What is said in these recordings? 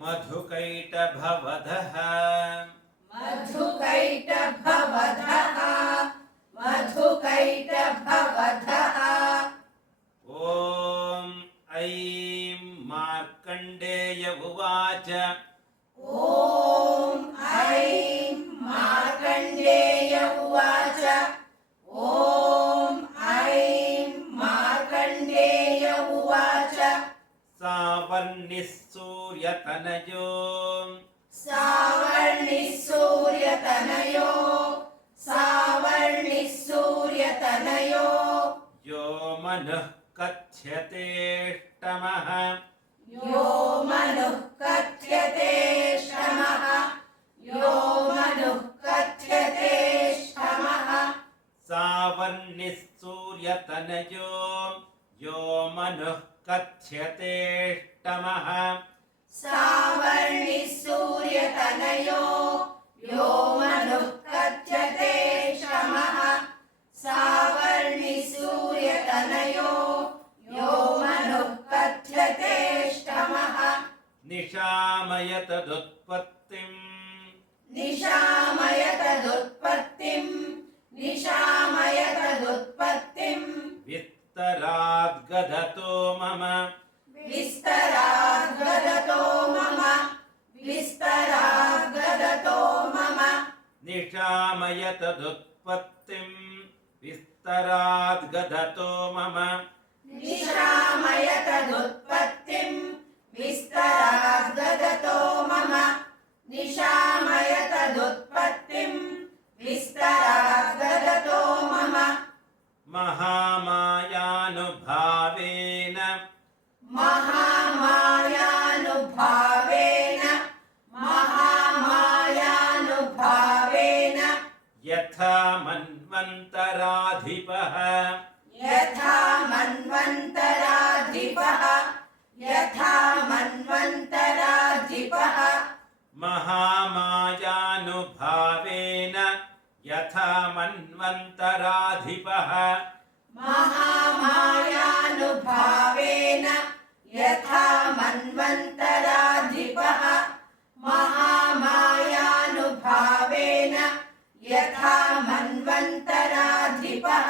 मधुकैटभवधः। मधुकैटभवधः। मधुकैटभवधः। ॐ ऐं मार्कण्डेय उवाच सावर्णिः सूर्यतनयो सावर्णिः सूर्यतनयो सावर्णिः सूर्यतनयो यो मनुः कथ्यतेष्टमः यो मनुः कथ्यते मनुः कथ्यतेष्टमः सावर्णिः सूर्यतनयो यो मनुः कथ्यते श्रमः सावर्णिः सूर्यतनयो यो मनुः कथ्यते श्रमः निशामयतदुत्पत्तिम् निशामय तदुत्पत्तिम् निशामय तदुत्पत्तिम् विस्तराद्गदतो मम। विस्तराद्गदतो मम। विस्तराद्गदतो मम। निशामयतदुत्पत्तिम् विस्तराद्गदतो मम। निशामय तदुत्पत्तिम् विस्तराद्गदतो मम। निशामय तदुत्पत्तिम् विस्तराद्गदतो मम। महामायानुभावेन यथा मन्वन्तराधिपः महामायानुभावेन यथा मन्वन्तराधिपः महामायानुभावेन यथा मन्वन्तराधिपः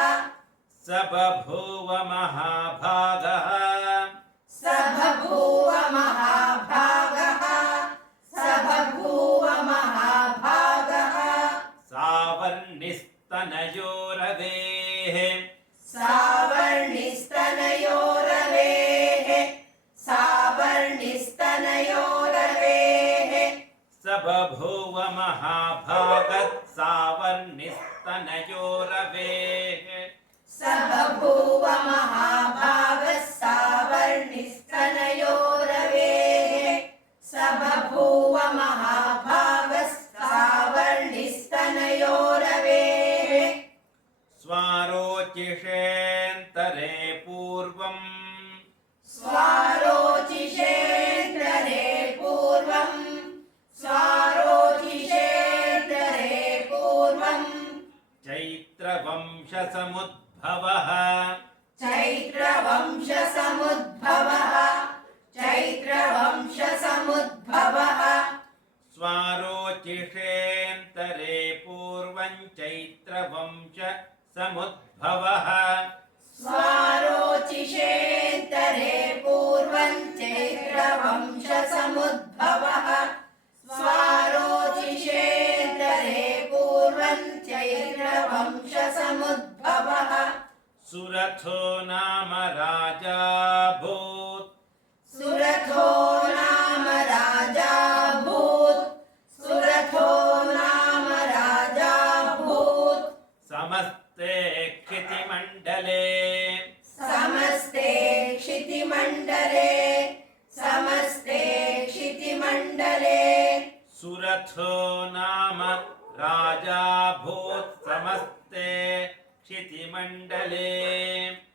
स बभूव महाभागः स बभूव महाभागः सावर्णिस्तनयोरवेः सावर्णिस्तनयोरवेः सावर्णिस्तनयोरवेः स बभूव महाभागः सावर्णिस्तनयोरवेः स बभूव महाभागः सावर्णिस्तनयोरवेः स बभूव महाभागः पूर्वम्। स्वारोचिषेन्द्ररे पूर्वम्। स्वारोचिषेन्द्ररे पूर्वम्। चैत्रवंशसमुद्भवः। चैत्रवंशसमुद्भवः। चैत्रवंशसमुद्भवः। स्वारोचिषेऽन्तरे पूर्वम् चैत्रवंश समुद्भवः सुरथो नाम राजाभूत् सुरथो नाम राजा भूत। सुरथो नाम राजाभूत् समस्ते क्षितिमण्डले। समस्ते क्षितिमण्डले। समस्ते क्षितिमण्डले। सुरथो नाम राजा भूत। समस्ते क्षितिमण्डले सुरथो